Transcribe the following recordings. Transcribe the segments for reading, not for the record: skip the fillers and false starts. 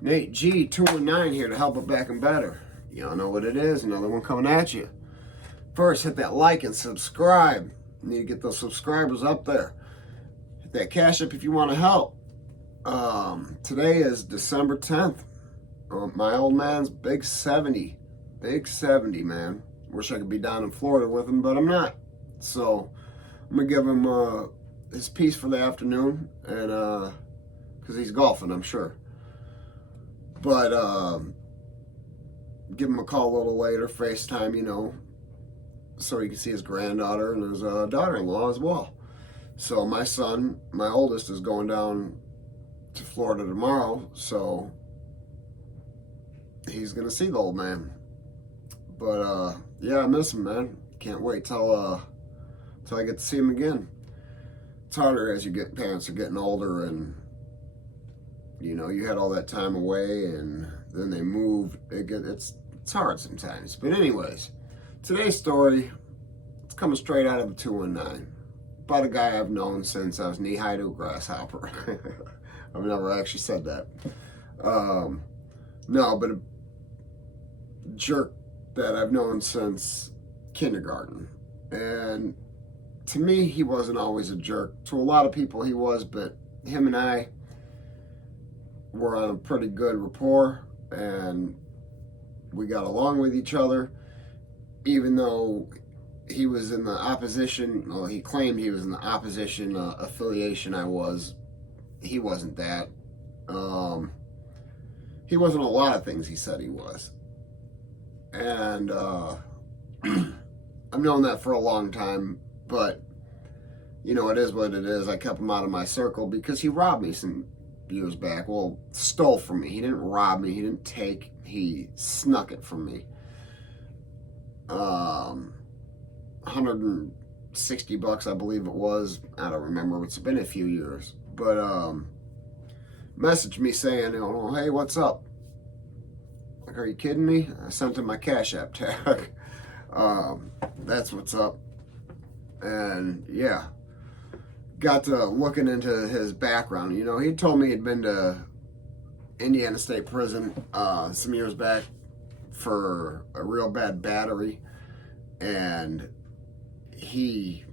Nate G 219 here to help it back and better. Y'all know what it is. Another one coming at you. First, hit that like and subscribe. You need to get those subscribers up there. Hit that cash up if you want to help. Today is December 10th. My old man's big 70. Big 70, man. Wish I could be down in Florida with him, but I'm not. So I'm gonna give him his piece for the afternoon, and because he's golfing, I'm sure. But give him a call a little later, FaceTime, so he can see his granddaughter and his daughter-in-law as well. So my son, my oldest, is going down to Florida tomorrow, so he's gonna see the old man. But yeah, I miss him, man. Can't wait till I get to see him again. It's harder as parents are getting older, and you had all that time away, and then they moved. It's hard sometimes. But anyways, today's story, it's coming straight out of the 219. About a guy I've known since I was knee-high to a grasshopper. I've never actually said that. No, but a jerk that I've known since kindergarten. And to me, he wasn't always a jerk. To a lot of people, he was, but him and I were on a pretty good rapport, and we got along with each other, even though he was in the opposition. Well, he claimed he was in the opposition affiliation I was. He wasn't that. He wasn't a lot of things he said he was. And I've known that for a long time, but it is what it is. I kept him out of my circle because he robbed me some years back. Well, stole from me. He didn't rob me. He didn't take. He snuck it from me. $160, I believe it was. I don't remember. It's been a few years. But messaged me saying, hey, what's up? Like, are you kidding me? I sent him my Cash App tag. That's what's up. And yeah, got to looking into his background. He told me he'd been to Indiana State Prison some years back for a real bad battery, and he's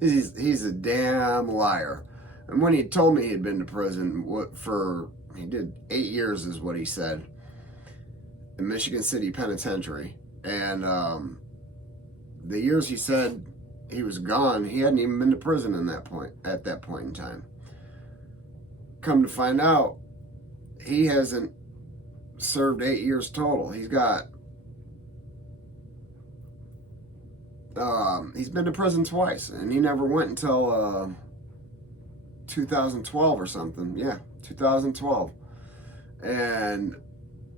a damn liar. And when he told me he'd been to prison he did 8 years is what he said, in Michigan City Penitentiary. And the years he said he was gone, he hadn't even been to prison at that point in time. Come to find out, he hasn't served 8 years total. He's got he's been to prison twice, and he never went until 2012 or something. Yeah, 2012. And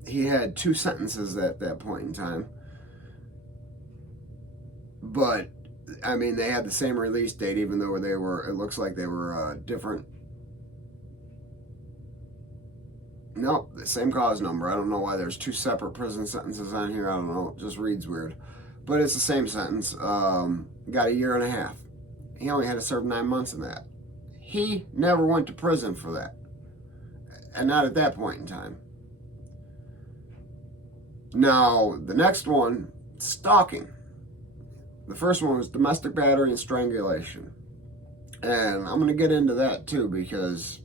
he had 2 sentences at that point in time. But I mean, they had the same release date, even though it looks like they were different. Nope, the same cause number. I don't know why there's 2 separate prison sentences on here. I don't know, it just reads weird. But it's the same sentence. Got a year and a half. He only had to serve 9 months in that. He never went to prison for that. And not at that point in time. Now, the next one, stalking. The first one was domestic battery and strangulation. And I'm going to get into that too, because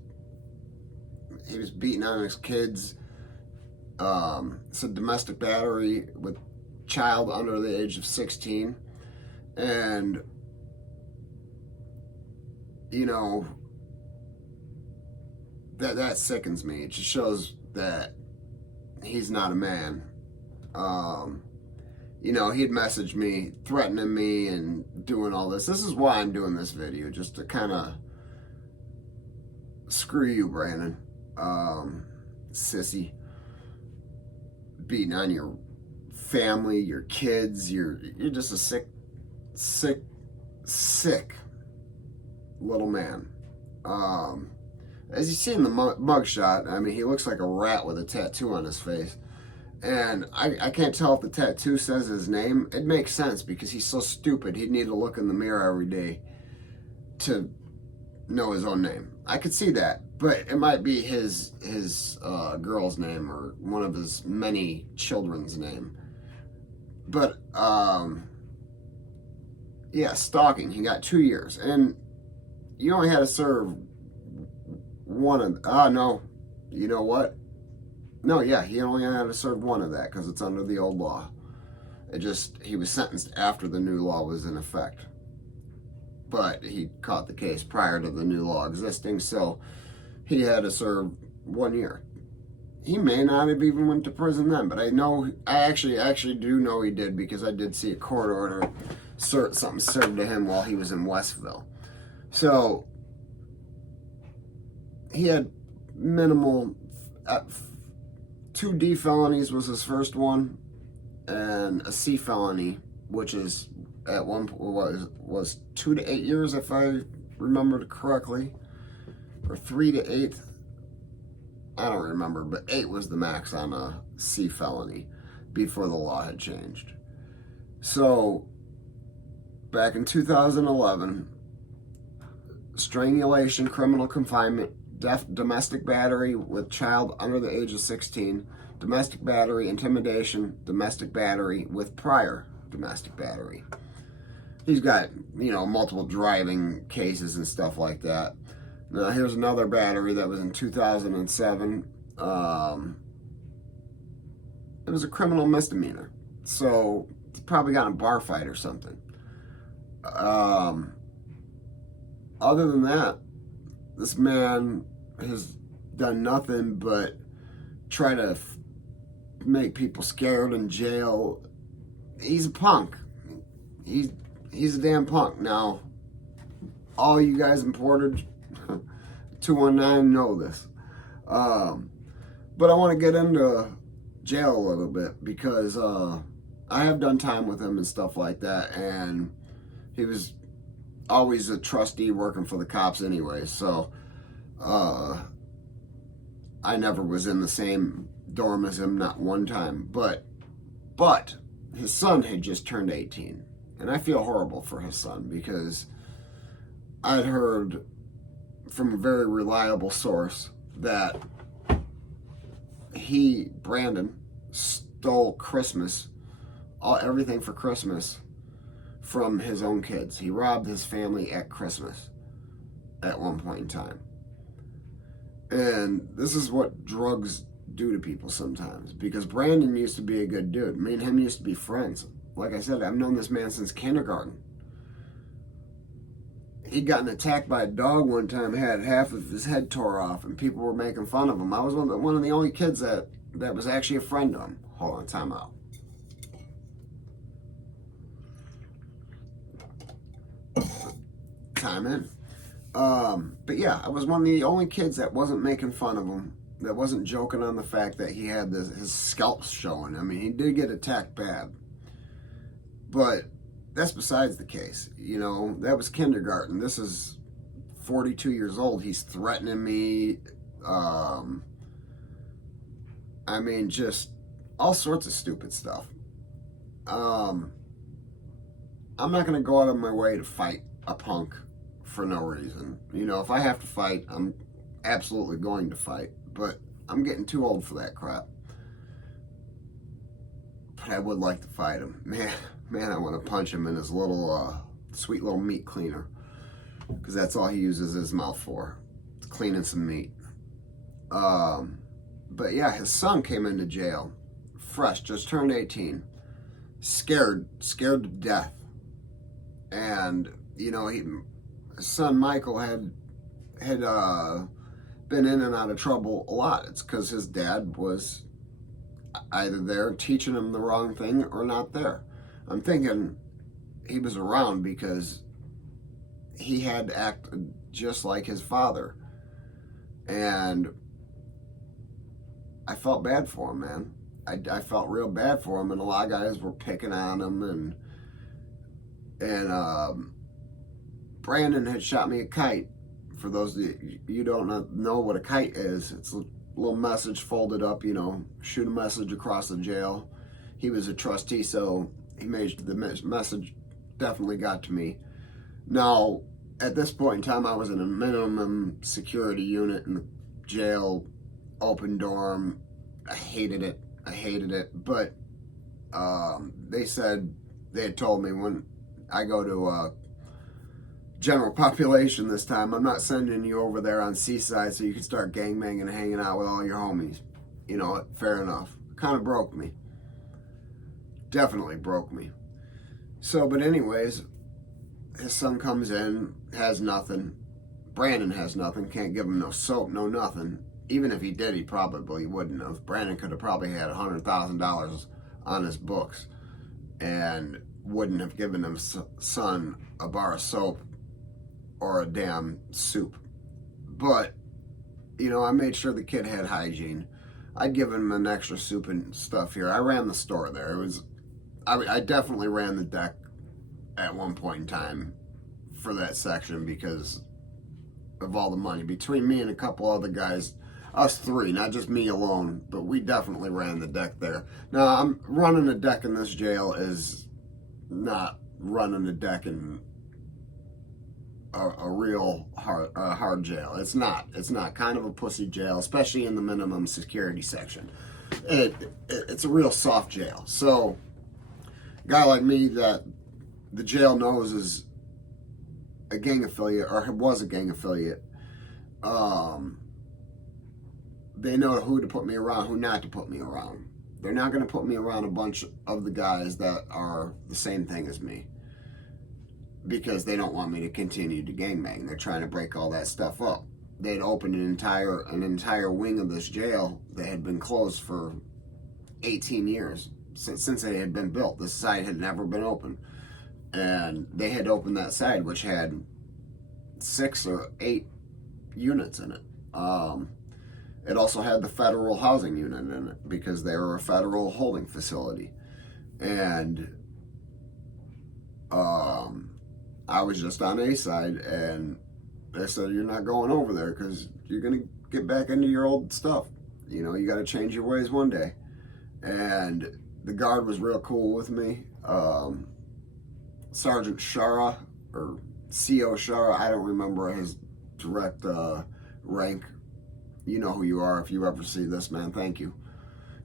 he was beating on his kids. It's a domestic battery with child under the age of 16. And, that sickens me. It just shows that he's not a man. He'd messaged me, threatening me and doing all this. This is why I'm doing this video, just to kind of screw you, Brandon. Sissy. Beating on your family, your kids. You're just a sick little man. As you see in the mugshot, I mean, he looks like a rat with a tattoo on his face. And I can't tell if the tattoo says his name. It makes sense because he's so stupid. He'd need to look in the mirror every day to know his own name. I could see that, but it might be his girl's name or one of his many children's name. But yeah, stalking. He got 2 years, and you only had to serve one of. No, you know what? No, yeah, he only had to serve one of that because it's under the old law. He was sentenced after the new law was in effect. But he caught the case prior to the new law existing, so he had to serve 1 year. He may not have even went to prison then, but I actually do know he did because I did see a court order, something served to him while he was in Westville. So he had minimal, 2 D felonies was his first one, and a C felony, which is at one point was 2 to 8 years, if I remembered correctly, or 3 to 8. I don't remember, but 8 was the max on a C felony before the law had changed. So back in 2011, strangulation, criminal confinement, domestic battery with child under the age of 16, domestic battery, intimidation, domestic battery with prior domestic battery. He's got, multiple driving cases and stuff like that. Now, here's another battery that was in 2007. It was a criminal misdemeanor. So, he probably got in a bar fight or something. Other than that, this man has done nothing but try to make people scared in jail. He's a punk. He's a damn punk. Now, all you guys in Portage, 219 know this. But I want to get into jail a little bit because I have done time with him and stuff like that, and he was always a trustee working for the cops anyway, so I never was in the same dorm as him, not one time. But his son had just turned 18, and I feel horrible for his son because I'd heard from a very reliable source that Brandon, stole everything for Christmas from his own kids. He robbed his family at Christmas at one point in time. And this is what drugs do to people sometimes, because Brandon used to be a good dude. Me and him used to be friends. Like I said, I've known this man since kindergarten. He'd gotten attacked by a dog one time, had half of his head tore off, and people were making fun of him. I was one of the only kids that was actually a friend of him. Hold on, time out. Time in. But yeah, I was one of the only kids that wasn't making fun of him, that wasn't joking on the fact that he had his scalp showing. I mean, he did get attacked bad. But that's besides the case. That was kindergarten. This is 42 years old. He's threatening me. Just all sorts of stupid stuff. I'm not going to go out of my way to fight a punk for no reason. If I have to fight, I'm absolutely going to fight. But I'm getting too old for that crap. But I would like to fight him. Man, I want to punch him in his little, sweet little meat cleaner. Because that's all he uses his mouth for. It's cleaning some meat. But yeah, his son came into jail. Fresh, just turned 18. Scared to death. And, his son Michael had been in and out of trouble a lot. It's because his dad was either there teaching him the wrong thing or not there. I'm thinking he was around because he had to act just like his father. And I felt bad for him, man. I felt real bad for him, and a lot of guys were picking on him, and Brandon had shot me a kite. For those of you don't know what a kite is, it's a little message folded up, shoot a message across the jail. He was a trustee, so the message definitely got to me. Now, at this point in time, I was in a minimum security unit in the jail, open dorm. I hated it. But they said, they had told me when I go to general population this time, I'm not sending you over there on Seaside so you can start gangbanging and hanging out with all your homies. You know, fair enough. Kind of broke me. Definitely broke me. So, but anyways, his son comes in, has nothing. Brandon has nothing, can't give him no soap, no nothing. Even if he did, he probably wouldn't have. Brandon could have probably had $100,000 on his books and wouldn't have given his son a bar of soap or a damn soup. But, you know, I made sure the kid had hygiene. I'd give him an extra soup and stuff here. I ran the store there. I definitely ran the deck at one point in time for that section because of all the money. Between me and a couple other guys, us three, not just me alone, but we definitely ran the deck there. Now, I'm running a deck in this jail is not running a deck in a real hard jail. It's not kind of a pussy jail, especially in the minimum security section. It's a real soft jail. So a guy like me that the jail knows is a gang affiliate or was a gang affiliate, they know who to put me around, who not to put me around. They're not going to put me around a bunch of the guys that are the same thing as me because they don't want me to continue to gangbang. They're trying to break all that stuff up. They'd opened an entire wing of this jail that had been closed for 18 years since it had been built. This side had never been opened, and they had opened that side, which had 6 or 8 units in it. It also had the federal housing unit in it because they were a federal holding facility. And I was just on A side, and they said, you're not going over there because you're going to get back into your old stuff. You know, you got to change your ways one day. And the guard was real cool with me. Sergeant Shara, or CO Shara, I don't remember his direct rank. You know who you are if you ever see this, man. Thank you,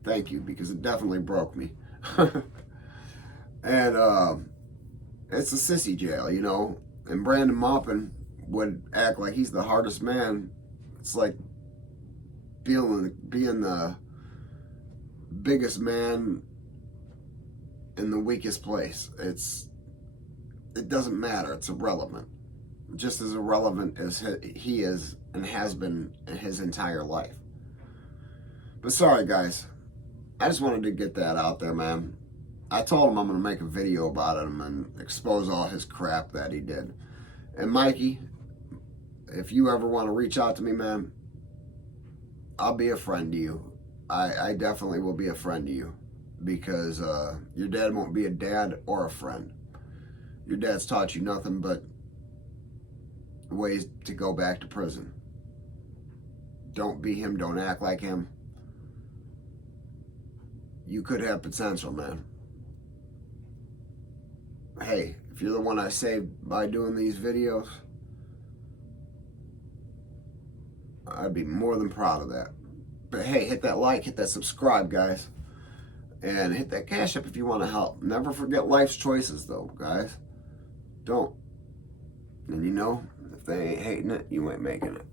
because it definitely broke me. And it's a sissy jail, you know. And Brandon Maupin would act like he's the hardest man. It's like being the biggest man in the weakest place. It doesn't matter. It's irrelevant. Just as irrelevant as he is and has been his entire life. But sorry, guys. I just wanted to get that out there, man. I told him I'm going to make a video about him and expose all his crap that he did. And Mikey, if you ever want to reach out to me, man, I'll be a friend to you. I definitely will be a friend to you. Because your dad won't be a dad or a friend. Your dad's taught you nothing but ways to go back to prison. Don't be him. Don't act like him. You could have potential, man. Hey, if you're the one I saved by doing these videos, I'd be more than proud of that. But hey, hit that like, hit that subscribe, guys. And hit that cash up if you want to help. Never forget life's choices, though, guys. Don't. And you know, if they ain't hating it, you ain't making it.